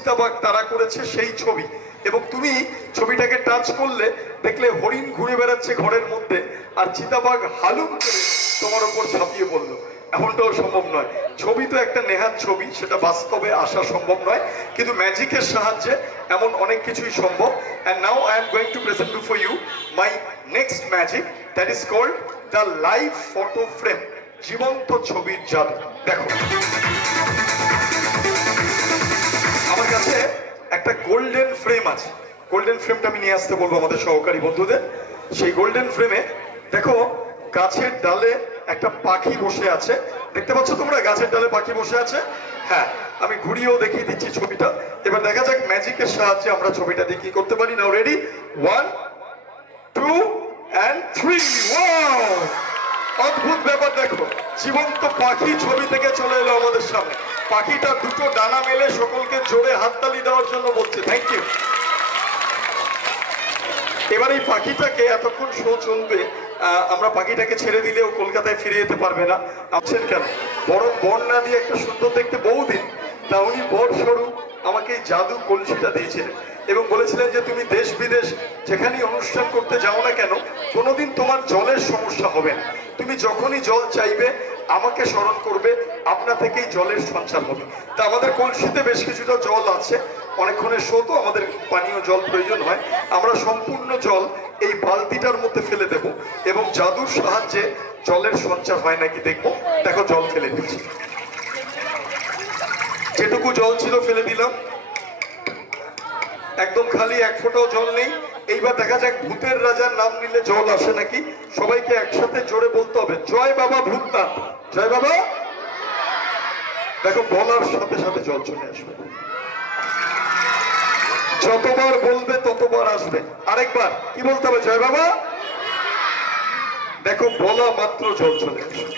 চিতাবাঘ তারা করেছে সেই ছবি, এবং তুমি ছবিটাকে টাচ করলে দেখলে হরিণ ঘুরে বেড়াচ্ছে ঘরের মধ্যে আর চিতাবাঘ হালুম করে তোমার ওপর ঝাঁপিয়ে পড়লো। এমনটাও সম্ভব নয়। ছবি তো একটা নেহাত ছবি, সেটা বাস্তবে আসা সম্ভব নয়, কিন্তু ম্যাজিকের সাহায্যে এমন অনেক কিছুই সম্ভব। And now I am going to present before you my next magic, that is called the live photo frame, জীবন্ত ছবির জাদু। দেখো, আমার কাছে একটা গোল্ডেন ফ্রেম আছে। গোল্ডেন ফ্রেমটা আমি নিয়ে আসতে বলবো আমাদের সহকারী বন্ধুদের। সেই গোল্ডেন ফ্রেমে দেখো, গাছের ডালে একটা পাখি বসে আছে। দেখতে পাচ্ছ তোমরা গাছের ডালে পাখি বসে আছে? হ্যাঁ, আমি ঘুরিয়েও দেখিয়ে দিচ্ছি ছবিটা। এবার দেখা যাক ম্যাজিকের সাহায্যে আমরা ছবিটা দিয়ে কি করতে পারি। নাও রেডি, 1 2 and 3। ওয়াও, অদ্ভুত ব্যাপার। দেখো, জীবন্ত পাখি ছবি থেকে চলে এলো আমাদের সামনে। পাখিটা দুটো ডানা মেলে সকলকে জোরে হাততালি দেওয়ার জন্য বলছে থ্যাংক ইউ। এবার এই পাখিটাকে, এতক্ষণ শো চলবে, আমরা পাখিটাকে ছেড়ে দিলেও কলকাতায় ফিরে যেতে পারবে না। আছেন কেন, বরং বর না দিয়ে একটা সুন্দর দেখতে বউদিন, তা উনি বর স্বরূপ আমাকে এই জাদু কলসিটা দিয়েছিলেন এবং বলেছিলেন যে তুমি দেশ বিদেশ যেখানেই অনুষ্ঠান করতে যাও না কেন, কোনোদিন তোমার জলের সমস্যা হবে না। তুমি যখনই জল চাইবে আমাকে স্মরণ করবে, আপনা থেকেই জলের সঞ্চার হবে। তা আমাদের কলসিতে বেশ কিছুটা জল আছে, অনেকক্ষণের শো তো আমাদের পানীয় জল প্রয়োজন হয়। আমরা সম্পূর্ণ জল এই বালতিটার মধ্যে ফেলে দেব এবং জাদুর সাহায্যে জলের সঞ্চার হয় নাকি দেখবো। দেখো, জল ফেলে দিচ্ছি, যেটুকু জল ছিল ফেলে দিলাম, একদম খালি, এক ফোঁটাও জল নেই। এইবার দেখা যাক ভূতের রাজার নাম নিলে জল আসে নাকি। সবাইকে একসাথে জোরে বলতে হবে, জয় বাবা ভূতনাথ, জয় বাবা। দেখো, বলার সাথে সাথে জল চলে আসবে, যতবার বলবে ততবার আসবে। আরেকবার কি বলতে হবে, জয় বাবা। দেখো, বলা মাত্র জল চলে আসবে।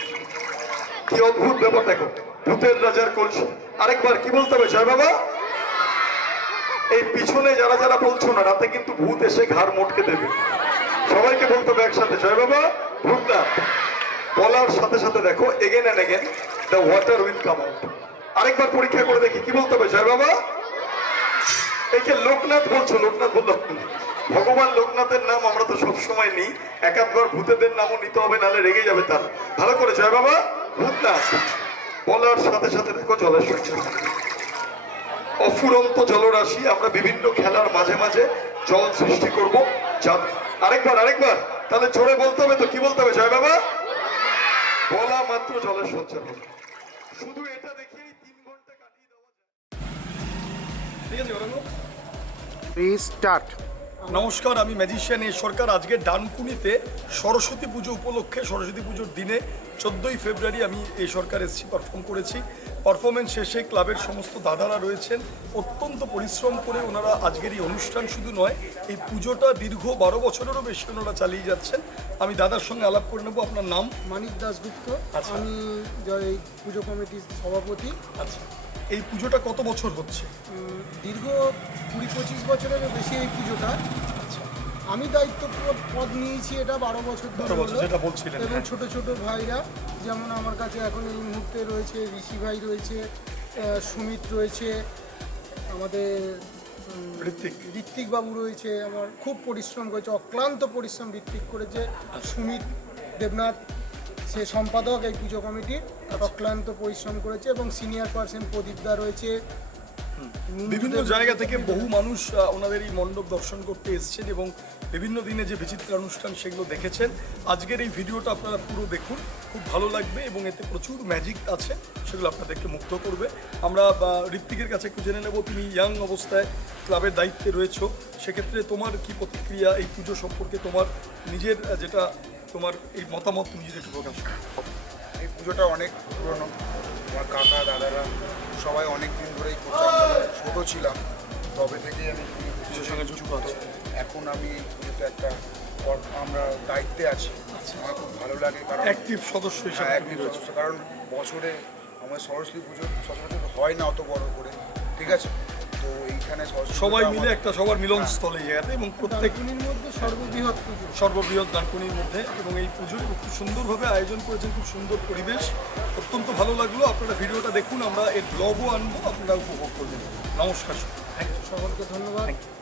কি অদ্ভুত ব্যাপার। দেখো, ভূতের রাজার কলসি। আরেকবার কি বলতে হবে, জয় বাবা। এই পিছনে যারা যারা বলছো না, রাতে কিন্তু ভূত এসে ঘাড় মোটকে দেবে। সবাইকে বলতে হবে একসাথে, জয় বাবা ভূতনাথ। বলার সাথে সাথে দেখো, again and again the water will come out. আরেকবার পরীক্ষা করে দেখি, কি বলতে হবে, জয় বাবা। একে লোকনাথ বলছো, লোকনাথ বললো। ভগবান লোকনাথের নাম আমরা তো সবসময় নিই, একাধবার ভূতেদের নামও নিতে হবে, নাহলে রেগে যাবে তার। ভালো করে, জয় বাবা ভূতনাথ। বলার সাথে সাথে দেখো জলের সঞ্চার, অফুরন্ত জলরাশি। আমরা বিভিন্ন খেলার মাঝে মাঝে জল সৃষ্টি করবো। আরেকবার, আরেকবার, তাহলে জোরে বলতে হবে তো। কি বলতে হবে, জয় বাবা। বলা মাত্র জলের সঞ্চার হবে। শুধু এটা দেখিয়েই 3 ঘন্টা কাটিয়ে দেওয়া যায়। ঠিক আছে, স্টার্ট। নমস্কার, আমি ম্যাজিশিয়ান এ সরকার। আজকে ডানকুনিতে সরস্বতী পুজো উপলক্ষে, সরস্বতী পুজোর দিনে 14ই ফেব্রুয়ারি আমি এই সরকার এসেছি, পারফর্ম করেছি। পারফরমেন্স শেষে ক্লাবের সমস্ত দাদারা রয়েছেন, অত্যন্ত পরিশ্রম করে ওনারা আজকের এই অনুষ্ঠান শুধু নয়, এই পুজোটা দীর্ঘ 12 বছরেরও বেশি ওনারা চালিয়ে যাচ্ছেন। আমি দাদার সঙ্গে আলাপ করে নেবো। আপনার নাম? মানিক দাশগুপ্ত। আচ্ছা। আমি এই পুজো কমিটির সভাপতি। আচ্ছা, এই পুজোটা কত বছর হচ্ছে? দীর্ঘ 20-25 বছরেরও বেশি এই পুজোটা। আচ্ছা, আমি দায়িত্ব পদ নিয়েছি এটা 12 বছর ধরে। 12 বছর, যেটা বলছিলেন। এবং ছোট ছোট ভাইরা, যেমন আমার কাছে এখন এই মুহূর্তে রয়েছে ঋষি ভাই রয়েছে, সুমিত রয়েছে, আমাদের ঋত্বিক বাবু রয়েছে। আমার খুব পরিশ্রম করেছে, অক্লান্ত পরিশ্রম ঋত্বিক করেছে। সুমিত দেবনাথ, সে সম্পাদক এই পুজো কমিটির, অক্লান্ত পরিশ্রম করেছে। এবং সিনিয়র পার্সন প্রদীপদা রয়েছে। বিভিন্ন জায়গা থেকে বহু মানুষ ওনাদের এই মণ্ডপ দর্শন করতে এসেছেন এবং বিভিন্ন দিনে যে বিচিত্র অনুষ্ঠান সেগুলো দেখেছেন। আজকের এই ভিডিওটা আপনারা পুরো দেখুন, খুব ভালো লাগবে এবং এতে প্রচুর ম্যাজিক আছে, সেগুলো আপনাদেরকে মুগ্ধ করবে। আমরা ঋত্বিকের কাছে একটু জেনে নেব, তুমি ইয়াং অবস্থায় ক্লাবের দায়িত্বে রয়েছো, সেক্ষেত্রে তোমার কি প্রতিক্রিয়া এই পুজো সম্পর্কে, তোমার নিজের যেটা তোমার এই মতামত, তুমি যদি একটু প্রকাশ করো। এই পুজোটা অনেক পুরনো, আমার কাকা দাদারা সবাই অনেক দিন ধরেই করছে। ছোটো ছিলাম তবে থেকেই আমি পুজোর সঙ্গে যুক্ত আছি। এখন আমি এই পুজোতে একটা আমরা দায়িত্বে আছি। আমার খুব ভালো লাগে, কারণ অ্যাক্টিভ সদস্য হিসেবে। অ্যাক্টিভ সদস্য, কারণ বছরে আমার সরস্বতী পুজো সচরাচর হয় না অত বড় করে, ঠিক আছে। তো এইখানে সরস্বতী সবাই পুজোটা মিলে আমার- একটা সবার মিলনস্থল এই জায়গাতে, এবং প্রত্যেক ডানকুনির মধ্যে সর্ববৃহৎ পুজো। সর্ববৃহৎ ডানকুনির মধ্যে, এবং এই পুজো খুব সুন্দরভাবে আয়োজন করেছেন, খুব সুন্দর পরিবেশ, অত্যন্ত ভালো লাগলো। আপনারা ভিডিওটা দেখুন, আমরা এর ব্লগও আনবো, আপনারা উপভোগ করবেন। নমস্কার, থ্যাংক ইউ। সকলকে ধন্যবাদ। Thank you.